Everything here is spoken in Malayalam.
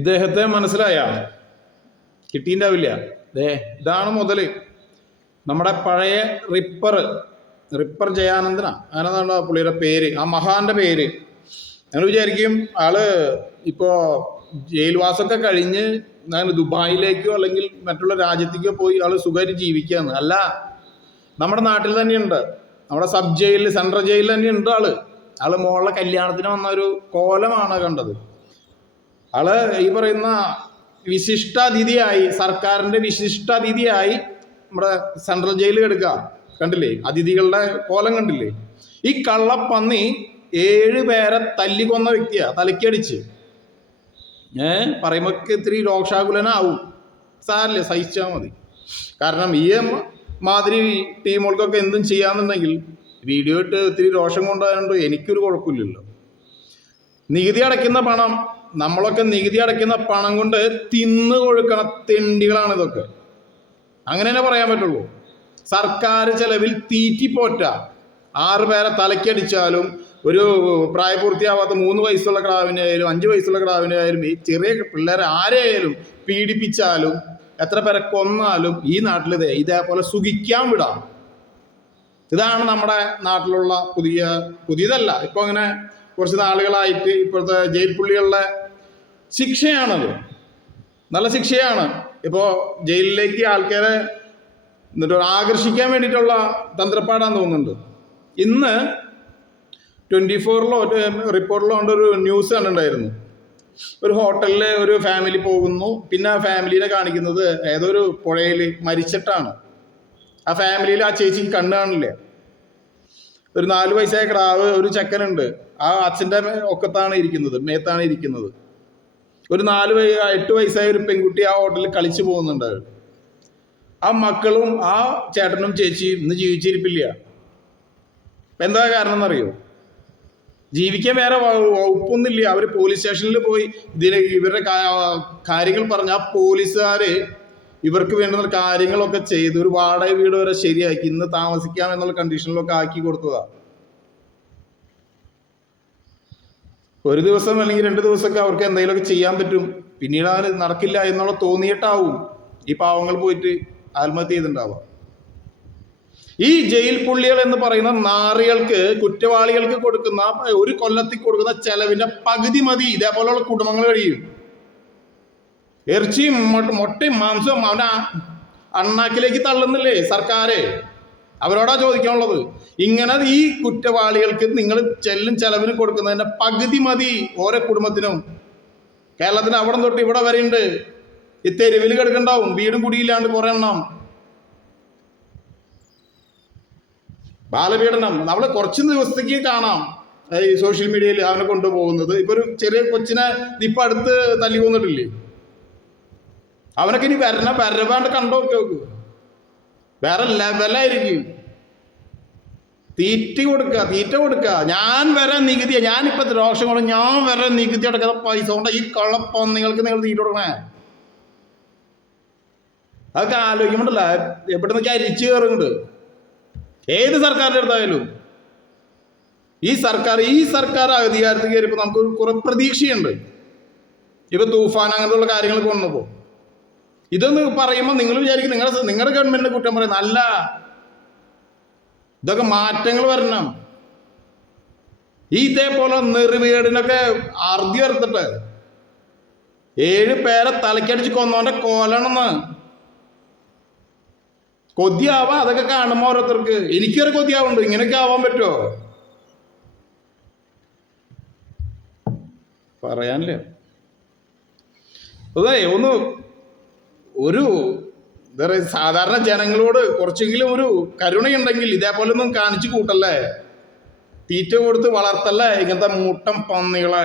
ഇദ്ദേഹത്തെ മനസ്സിലായ കിട്ടിയിട്ടുണ്ടാവില്ല. ഇതാണ് മുതല്. നമ്മുടെ പഴയ റിപ്പർ ജയാനന്ദനാ അങ്ങനെന്താ പുള്ളിയുടെ പേര്, ആ മഹാന്റെ പേര്. ഞങ്ങൾ വിചാരിക്കും ആള് ഇപ്പോ ജയിൽവാസമൊക്കെ കഴിഞ്ഞ് ദുബായിലേക്കോ അല്ലെങ്കിൽ മറ്റുള്ള രാജ്യത്തേക്കോ പോയി ആള് സുഖമായിട്ട് ജീവിക്കുകയെന്ന്. അല്ല, നമ്മുടെ നാട്ടിൽ തന്നെയുണ്ട്. നമ്മുടെ സബ് ജയിലിൽ, സെൻട്രൽ ജയിലിൽ തന്നെയുണ്ട് ആള് മോളുടെ കല്യാണത്തിന് വന്ന ഒരു കോലമാണ് കണ്ടത്. ആള് ഈ പറയുന്ന വിശിഷ്ടാതിഥിയായി, സർക്കാരിന്റെ വിശിഷ്ടാതിഥിയായി നമ്മുടെ സെൻട്രൽ ജയിലിൽ എടുക്കുക. കണ്ടില്ലേ അതിഥികളുടെ കോലം കണ്ടില്ലേ? ഈ കള്ളപ്പന്നി 7 പേരെ തല്ലിക്കൊന്ന വ്യക്തിയാ, തലക്കടിച്ച്. പറയുമ്പോ ഇത്തിരി രോക്ഷാകുലനാവും. സാരല്ലേ, സഹിച്ചാൽ മതി. കാരണം ഈ മാതിരി ടീമുകൾക്കൊക്കെ എന്തും ചെയ്യാന്നുണ്ടെങ്കിൽ വീഡിയോ ഇട്ട് ഇത്തിരി രോഷം കൊണ്ടുപോകാനുണ്ടോ എനിക്കൊരു കുഴപ്പമില്ലല്ലോ. നികുതി അടയ്ക്കുന്ന പണം, നമ്മളൊക്കെ നികുതി അടയ്ക്കുന്ന പണം കൊണ്ട് തിന്നു കൊഴുക്കണ തെണ്ടികളാണ് ഇതൊക്കെ. അങ്ങനെ തന്നെ പറയാൻ പറ്റുള്ളൂ. സർക്കാർ ചെലവിൽ തീറ്റിപ്പോറ്റ 6 പേരെ തലക്കടിച്ചാലും, ഒരു പ്രായപൂർത്തിയാവാത്ത 3 വയസ്സുള്ള കിടാവിനായാലും 5 വയസ്സുള്ള കിടാവിനായാലും, ഈ ചെറിയ പിള്ളേരെ ആരെയായാലും പീഡിപ്പിച്ചാലും, എത്ര പേരെ കൊന്നാലും ഈ നാട്ടിൽ ഇതേപോലെ സുഖിക്കാൻ വിടാം. ഇതാണ് നമ്മുടെ നാട്ടിലുള്ള പുതിയതല്ല, ഇപ്പൊ അങ്ങനെ കുറച്ച് നാളുകളായിട്ട് ഇപ്പോഴത്തെ ജയിൽ പുള്ളികളുടെ ശിക്ഷയാണത്. നല്ല ശിക്ഷയാണ്. ഇപ്പോൾ ജയിലിലേക്ക് ആൾക്കാരെ എന്നിട്ട് ആകർഷിക്കാൻ വേണ്ടിയിട്ടുള്ള തന്ത്രപ്പാടാന്ന് തോന്നുന്നുണ്ട്. ഇന്ന് 24-ലോ റിപ്പോർട്ടിലോ ഒരു ന്യൂസ് കണ്ടിട്ടുണ്ടായിരുന്നു. ഒരു ഹോട്ടലിൽ ഒരു ഫാമിലി പോകുന്നു. പിന്നെ ആ ഫാമിലിനെ കാണിക്കുന്നത് ഏതൊരു പുഴയിൽ മരിച്ചിട്ടാണ്. ആ ഫാമിലിയിൽ ആ ചേച്ചിക്ക് കണ്ണ് കാണില്ല. ഒരു 4 വയസ്സായ കിടാവ്, ഒരു ചെക്കനുണ്ട്. ആ അച്ഛൻ്റെ ഒക്കത്താണ് ഇരിക്കുന്നത്, മേത്താണ് ഇരിക്കുന്നത്. ഒരു 8 വയസ്സായ ഒരു പെൺകുട്ടി ആ ഹോട്ടലിൽ കളിച്ചു പോകുന്നുണ്ട്. ആ മക്കളും ആ ചേട്ടനും ചേച്ചിയും ഇന്ന് ജീവിച്ചിരിപ്പില്ല. എന്താ കാരണം എന്നറിയോ? ജീവിക്കാൻ വേറെ വകുപ്പൊന്നുമില്ല. അവർ പോലീസ് സ്റ്റേഷനിൽ പോയി ഇവരുടെ കാര്യങ്ങൾ പറഞ്ഞ ആ പോലീസുകാര് ഇവർക്ക് വേണ്ടുന്ന കാര്യങ്ങളൊക്കെ ചെയ്ത് ഒരു വാടക വീട് വരെ ശരിയാക്കി ഇന്ന് താമസിക്കാം എന്നുള്ള കണ്ടീഷനിലൊക്കെ ആക്കി കൊടുത്തതാ. ഒരു ദിവസം അല്ലെങ്കിൽ 2 ദിവസമൊക്കെ അവർക്ക് എന്തെങ്കിലുമൊക്കെ ചെയ്യാൻ പറ്റും. പിന്നീട് അത് നടക്കില്ല എന്നുള്ള തോന്നിയിട്ടാവും ഈ പാവങ്ങൾ പോയിട്ട് ആത്മഹത്യ ചെയ്തിട്ടുണ്ടാവുക. ഈ ജയിൽ പുള്ളികൾ എന്ന് പറയുന്ന നാറികൾക്ക്, കുറ്റവാളികൾക്ക് കൊടുക്കുന്ന 1 കൊല്ലത്തിൽ കൊടുക്കുന്ന ചെലവിന്റെ പകുതി മതി ഇതേപോലെയുള്ള കുടുംബങ്ങൾ കഴിയും. ഇറച്ചിയും മുട്ടയും മാംസവും അവന്റെ അണ്ണാക്കിലേക്ക് തള്ളുന്നില്ലേ സർക്കാര്? അവരോടാ ചോദിക്കാനുള്ളത്. ഇങ്ങനെ ഈ കുറ്റവാളികൾക്ക് നിങ്ങൾ ചെലവിന് കൊടുക്കുന്നതിന്റെ പകുതി മതി ഓരോ കുടുംബത്തിനും. കേരളത്തിന് അവിടെ തൊട്ട് ഇവിടെ വരെ ഉണ്ട്. ഈ തെരുവിൽ കിടക്കണ്ടാവും, വീടും കുടിയില്ലാണ്ട് കുറെ എണ്ണം. ബാലപീഡനം നമ്മൾ കുറച്ച് ദിവസത്തേക്ക് കാണാം ഈ സോഷ്യൽ മീഡിയയിൽ അവനെ കൊണ്ടുപോകുന്നത്. ഇപ്പൊ ഒരു ചെറിയ കൊച്ചിനെ ഇപ്പൊ അടുത്ത് തല്ലി കൊന്നിട്ടില്ലേ? അവനൊക്കെ ഇനി വരവാണ്ട് കണ്ടോക്കെ വേറെ ലെവലായിരിക്കും. തീറ്റ കൊടുക്കുക. ഞാൻ വരെ നികുതിയാ, ഞാനിപ്പോ രോഷം കൊണ്ട് ഞാൻ വരെ നികുതി അടക്കാത്ത പൈസ കൊണ്ട് ഈ കള്ളപ്പന്നികൾക്ക് നിങ്ങൾ തീറ്റ കൊടുക്കണേ. അതൊക്കെ ആലോചിക്കുമ്പോണ്ടല്ല എവിടെ നിന്നൊക്കെ അരിച്ചു കയറുന്നുണ്ട്. ഏത് സർക്കാരിൻ്റെ അടുത്തായാലും ഈ സർക്കാർ അധികാരത്തിൽ കയറിയപ്പോൾ നമുക്ക് കുറെ പ്രതീക്ഷയുണ്ട്. ഇപ്പൊ തൂഫാൻ അങ്ങനത്തെ ഉള്ള കാര്യങ്ങളൊക്കെ വന്നപ്പോ ഇതൊന്ന് പറയുമ്പോൾ നിങ്ങൾ വിചാരിക്കും നിങ്ങളുടെ ഗവൺമെന്റിനെ കുറ്റം പറയുന്നത് അല്ല. ഇതൊക്കെ മാറ്റങ്ങൾ വരണം. ഇതേപോലെ നെറുവേടിനൊക്കെ അറുതി വരുത്തിട്ട് 7 പേരെ തലക്കടിച്ച് കൊന്നവന്റെ കോലണെന്ന് കൊതിയാവാ. അതൊക്കെ കാണുമ്പോ ഓരോരുത്തർക്ക് എനിക്കൊരു കൊതിയാവുണ്ട്. ഇങ്ങനെയൊക്കെ ആവാൻ പറ്റുമോ? പറയാനില്ല. അതെ ഒരു എന്താ പറയുക, സാധാരണ ജനങ്ങളോട് കുറച്ചെങ്കിലും ഒരു കരുണയുണ്ടെങ്കിൽ ഇതേപോലെ ഒന്നും കാണിച്ചു കൂട്ടല്ലേ, തീറ്റ കൊടുത്ത് വളർത്തല്ലേ ഇങ്ങനത്തെ മൂട്ടം പന്നികളെ.